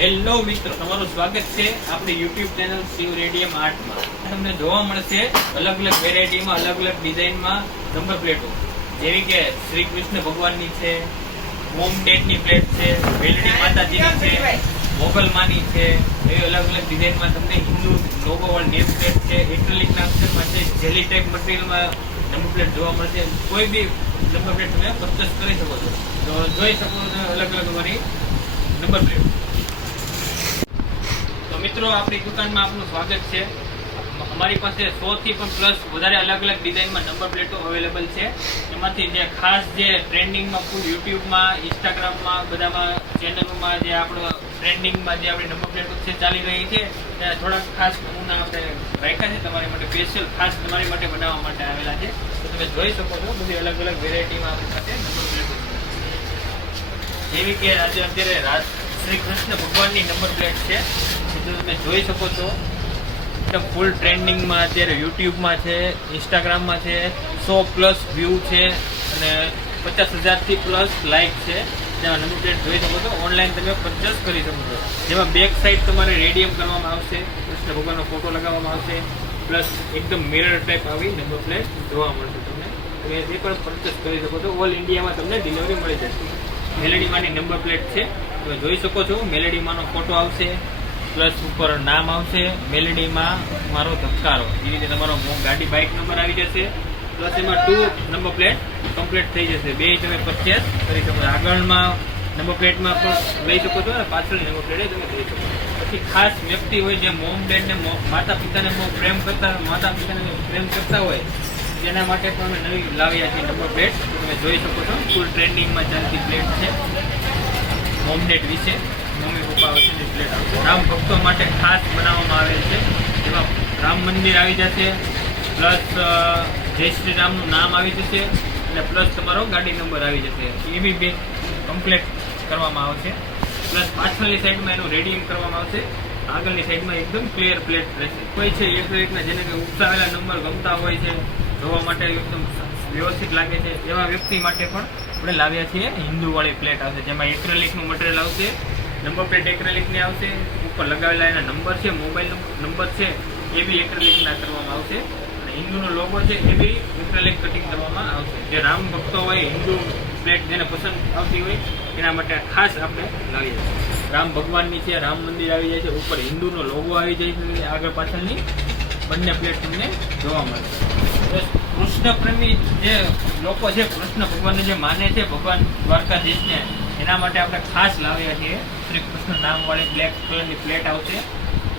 Hello મિત્રો, તમારું સ્વાગત છે આપણી યુટ્યુબ ચેનલ શિવ રેડિયમ આર્ટમાં. તમને જોવા મળશે અલગ અલગ વેરાયટીમાં, અલગ અલગ ડિઝાઇનમાં નંબર પ્લેટો, જેવી કે શ્રી કૃષ્ણ ભગવાનની છે, મોમ ડેટની પ્લેટ છે, વેલડી માતાજીની છે, મોગલમાની છે. એવી અલગ અલગ ડિઝાઇનમાં તમને હિન્દુ લોગો વાળી નેમ પ્લેટ છે, એક્રેલિકના અક્ષરમાં છે, જેલી ટાઈપ મટીરિયલમાં નંબર પ્લેટ જોવા મળશે. કોઈ બી નંબર પ્લેટ તમે પરચેસ કરી શકો છો. તો જોઈ શકો છો અલગ અલગ અમારી નંબર પ્લેટ. તો મિત્રો, આપણી દુકાનમાં આપનું સ્વાગત છે. અમારી પાસે 100 થી પણ પ્લસ વધારે અલગ અલગ ડિઝાઇનમાં નંબર પ્લેટો અવેલેબલ છે. એમાંથી જે ખાસ જે ટ્રેન્ડિંગમાં ફૂલ યુટ્યુબમાં, ઇન્સ્ટાગ્રામમાં, બધામાં ચેનલોમાં જે આપણો ટ્રેન્ડિંગમાં જે આપણી નંબર પ્લેટો છે ચાલી રહી છે, ત્યાં થોડાક ખાસ નમૂના આપણે રાખ્યા છે તમારી માટે, સ્પેશિયલ ખાસ તમારી માટે બનાવવા માટે આવેલા છે. તો તમે જોઈ શકો છો બધી અલગ અલગ વેરાયટીમાં આપણી પાસે નંબર પ્લેટો છે. જેવી કે આજે અત્યારે શ્રી કૃષ્ણ ભગવાનની નંબર પ્લેટ છે, તમે જોઈ શકો છો. એકદમ ફૂલ ટ્રેન્ડિંગમાં અત્યારે યુટ્યુબમાં છે, ઇન્સ્ટાગ્રામમાં છે, 100+ વ્યૂ છે અને 50,000 થી પ્લસ લાઇક છે. ત્યાં નંબર પ્લેટ જોઈ શકો છો. ઓનલાઈન તમે પરચેસ કરી શકો છો. જેમાં બેક સાઈડ તમારે રેડિયમ કરવામાં આવશે, કૃષ્ણ ભગવાનનો ફોટો લગાવવામાં આવશે, પ્લસ એકદમ મિરર ટાઈપ આવી નંબર પ્લેટ જોવા મળશે તમને. તમે એ પણ પરચેસ કરી શકો છો. ઓલ ઇન્ડિયામાં તમને ડિલિવરી મળી જશે. મેલેડીમાંની નંબર પ્લેટ છે, તમે જોઈ શકો છો. મેલેડીમાંનો ફોટો આવશે, પ્લસ ઉપર નામ આવશે, મેલેડીમાં મારો ધબકારો. એ રીતે તમારો ગાડી બાઇક નંબર આવી જશે, પ્લસ એમાં 2 નંબર પ્લેટ કમ્પ્લીટ થઈ જશે. બે તમે પરચેસ કરી શકો છો. આગળમાં નંબર પ્લેટમાં પણ લઈ શકો છો અને પાછળની નંબર પ્લેટ તમે લઈ શકો છો. પછી ખાસ વ્યક્તિ હોય જે મોમ ડેડને માતા પિતાને બહુ પ્રેમ કરતા હોય, તેના માટે પણ અમે નવી લાવ્યા છીએ નંબર પ્લેટ. તમે જોઈ શકો છો. ફૂલ ટ્રેન્ડિંગમાં ચાલતી પ્લેટ છે. મોમ ડેડ વિશે, મમ્મી પપ્પા વચ્ચેની પ્લેટ આવશે. રામ ભક્તો માટે ખાસ બનાવવામાં આવેલ છે. જેમાં રામ મંદિર આવી જશે, પ્લસ જય શ્રી રામનું નામ આવી જશે અને પ્લસ તમારો ગાડી નંબર આવી જશે. એ બી બે કમ્પ્લીટ કરવામાં આવશે. પ્લસ પાછળની સાઈડમાં એનું રેડિયમ કરવામાં આવશે. આગળની સાઈડમાં એકદમ ક્લિયર પ્લેટ રહેશે. કોઈ છે ઇલેક્ટ્રિકના જેને કે ઉપસાવેલા નંબર ગમતા હોય છે, જોવા માટે એકદમ વ્યવસ્થિત લાગે છે, એવા વ્યક્તિ માટે પણ આપણે લાવ્યા છીએ હિન્દુવાળી પ્લેટ આવશે. જેમાં એક્રેલિકનું મટીરિયલ આવશે, નંબર પ્લેટ એક્રેલિકની આવશે, ઉપર લગાવેલા એના નંબર છે, મોબાઈલ નંબર છે, એ બી એક્રેલિકના કરવામાં આવશે. અને હિન્દુનો લોગો છે એ બી એક્રેલિક કટિંગ કરવામાં આવશે. જે રામ ભક્તો હોય, હિન્દુ પ્લેટ જેને પસંદ આવતી હોય, એના માટે ખાસ આપણે લાવીએ છીએ. રામ ભગવાનની છે, રામ મંદિર આવી જાય છે, ઉપર હિન્દુનો લોગો આવી જાય છે, આગળ પાછળની બંને પ્લેટ તમને જોવા મળશે. કૃષ્ણ પ્રેમી જે લોકો છે, કૃષ્ણ ભગવાનને જે માને છે, ભગવાન દ્વારકાધીશને, એના માટે આપણે ખાસ લાવ્યા છીએ શ્રી કૃષ્ણ નામવાળી બ્લેક કલરની પ્લેટ આવશે,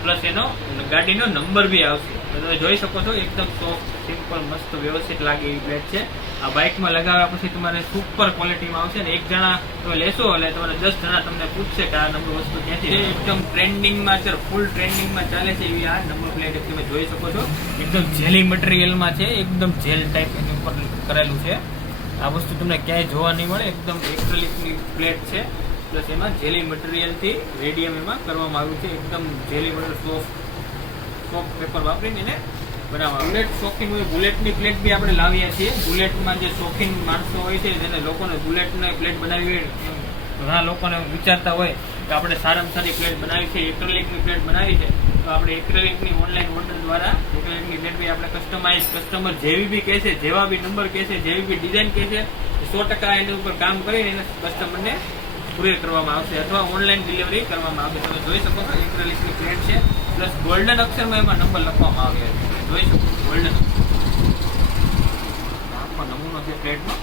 પ્લસ એનો ગાડીનો નંબર બી આવશે. તમે જોઈ શકો છો. એકદમ સોફ્ટ, સિમ્પલ, મસ્ત, વ્યવસ્થિત લાગે એવી પ્લેટ છે. આ બાઇકમાં લગાવ્યા પછી તમારે સુપર ક્વોલિટીમાં આવશે ને. એક જણા તમે લેશો એટલે તમારે 10 જણા તમને પૂછશે કે આ નંબર વસ્તુ ક્યાંથી. એકદમ ટ્રેન્ડિંગમાં, અત્યારે ફૂલ ટ્રેન્ડિંગમાં ચાલે છે એવી આ નંબર પ્લેટ તમે જોઈ શકો છો. એકદમ જેલી મટીરિયલમાં છે, એકદમ જેલ ટાઈપ એની ઉપર કરેલું છે. આ વસ્તુ તમને ક્યાંય જોવા નહીં મળે. એકદમ એક્રેલિકની પ્લેટ છે, પ્લસ એમાં જેલી મટીરિયલથી રેડિયમ એમાં કરવામાં આવ્યું છે. એકદમ જેલી મટીરિયલ સોફ્ટ પેપર વાપરીને એને બનાવવા. બુલેટ શોખીન હોય, બુલેટની પ્લેટ બી આપણે લાવીએ છીએ. બુલેટમાં જે શોખીન માણસો હોય છે, જેને લોકોને બુલેટની પ્લેટ બનાવી હોય, ઘણા લોકોને વિચારતા હોય કે આપણે સારામાં સારી પ્લેટ બનાવી છે, એક્રેલિકની પ્લેટ બનાવી છે, તો આપણે એક્રેલિકની ઓનલાઈન ઓર્ડર દ્વારા એક્રેલિકની પ્લેટ બી આપણે કસ્ટમાઇઝ, કસ્ટમર જેવી બી કહે છે, જેવા બી નંબર કહે છે, જેવી બી ડિઝાઇન કહે છે, 100% એની ઉપર કામ કરીને એને કસ્ટમરને પૂરી કરવામાં આવશે અથવા ઓનલાઈન ડિલિવરી કરવામાં આવશે. તમે જોઈ શકો છો. એક્રેલિકની પ્લેટ છે, પ્લસ ગોલ્ડન અક્ષરમાં એમાં નંબર લખવામાં આવ્યો છે. જોઈ શકો ગોલ્ડન આખો નમૂનો છે પ્લેટનો.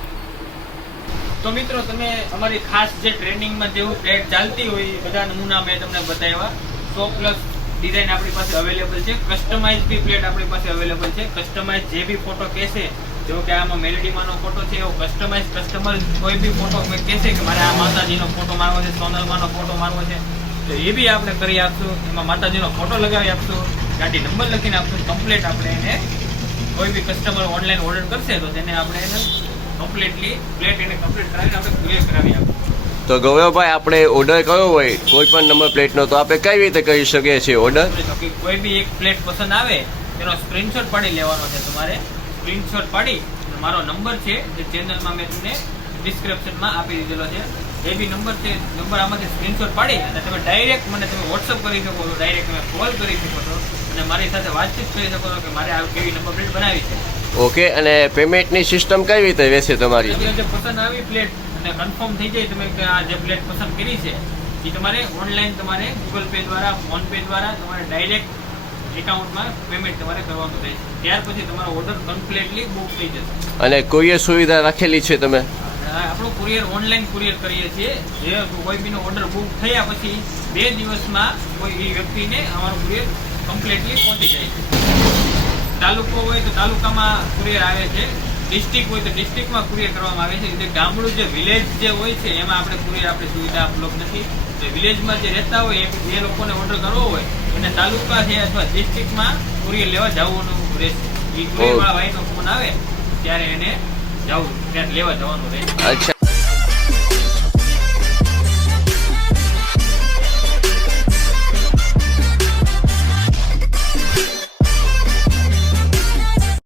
તો મિત્રો, તમે અમારી ખાસ જે ટ્રેન્ડિંગમાં જેવું પ્લેટ ચાલતી હોય એ બધા નમૂના મેં તમને બતાવ્યા. 100+ ડિઝાઇન આપણી પાસે અવેલેબલ છે. કસ્ટમાઇઝ બી પ્લેટ આપણી પાસે અવેલેબલ છે. કસ્ટમાઇઝ જે બી ફોટો કહેશે, જો કે આમાં મેલેડીમાંનો ફોટો છે, એવો કસ્ટમાઇઝ કસ્ટમર કોઈ બી ફોટો કહેશે કે મારે આ માતાજીનો ફોટો મારવો છે, સોનલમાંનો ફોટો મારવો છે, તો એ બી આપણે કરી આપશું. એમાં માતાજીનો ફોટો લગાવી આપશું, ગાડી નંબર લખીને આપશું. કમ્પ્લીટ આપણે એને કોઈ બી કસ્ટમર ઓનલાઈન ઓર્ડર કરશે તો તેને આપણે એને કમ્પ્લીટલી પ્લેટ એને કમ્પ્લીટ કરાવીને આપણે ક્લિયર કરાવી આપશું. તો ગૌરવભાઈ, આપણે ઓર્ડર કર્યો હોય કોઈ પણ નંબર પ્લેટનો, તો આપણે કઈ રીતે કરી શકીએ છીએ ઓર્ડર? કોઈ બી એક પ્લેટ પસંદ આવે તેનો સ્ક્રીનશોટ પાડી લેવાનો છે તમારે. સ્ક્રીનશોટ પાડી મારો નંબર છે જે ચેનલમાં મેં તમને ડિસ્ક્રિપ્શનમાં આપી દીધેલો છે, જે બી નંબર છે નંબર આમાંથી સ્ક્રીનશોટ પાડી અને તમે ડાયરેક્ટ મને તમે વોટ્સઅપ કરી શકો છો, ડાયરેક્ટ તમે કોલ કરી શકો છો અને મારી સાથે વાતચીત કરી શકો છો કે મારે આ કેવી નંબર પ્લેટ બનાવી છે. ઓકે, અને પેમેન્ટની સિસ્ટમ કઈ રીતે રહેશે તમારી? તમને જે પસંદ આવી પ્લેટ અને કન્ફર્મ થઈ જાય તમે કે આ જે પ્લેટ પસંદ કરી છે એ તમારે ઓનલાઈન તમારે ગૂગલ પે દ્વારા, ફોન પે દ્વારા તમારે ડાયરેક્ટ એકાઉન્ટમાં પેમેન્ટ તમારે કરવાનું રહેશે. ત્યાર પછી તમારો ઓર્ડર કમ્પ્લીટલી બુક થઈ જશે. અને કુરિયર સુવિધા રાખેલી છે તમે? આપણું કુરિયર ઓનલાઈન કુરિયર કરીએ છીએ. જે કોઈ બીનો ઓર્ડર બુક થયા પછી 2 દિવસમાં કોઈ એ વ્યક્તિને અમારું કુરિયર કમ્પ્લીટલી પહોંચી જાય છે. તાલુકો હોય તો તાલુકામાં કુરિયર આવે છે, ડિસ્ટ્રિક્ટ હોય તો ડિસ્ટ્રિક્ટમાં કુરિયર કરવામાં આવે છે. જે ગામડું જે વિલેજ જે હોય છે એમાં આપણે કુરિયર આપણી સુવિધા ઉપલબ્ધ નથી. તો વિલેજમાં જે રહેતા હોય એ લોકોને ઓર્ડર કરવો હોય એને તાલુકા છે અથવા ડિસ્ટ્રિક્ટમાં કુરિયર લેવા જવાનું રહેશે. એ કુરિયરવાળા ભાઈનો ફોન આવે ત્યારે એને જવું, ત્યારે લેવા જવાનું રહેશે. અચ્છા.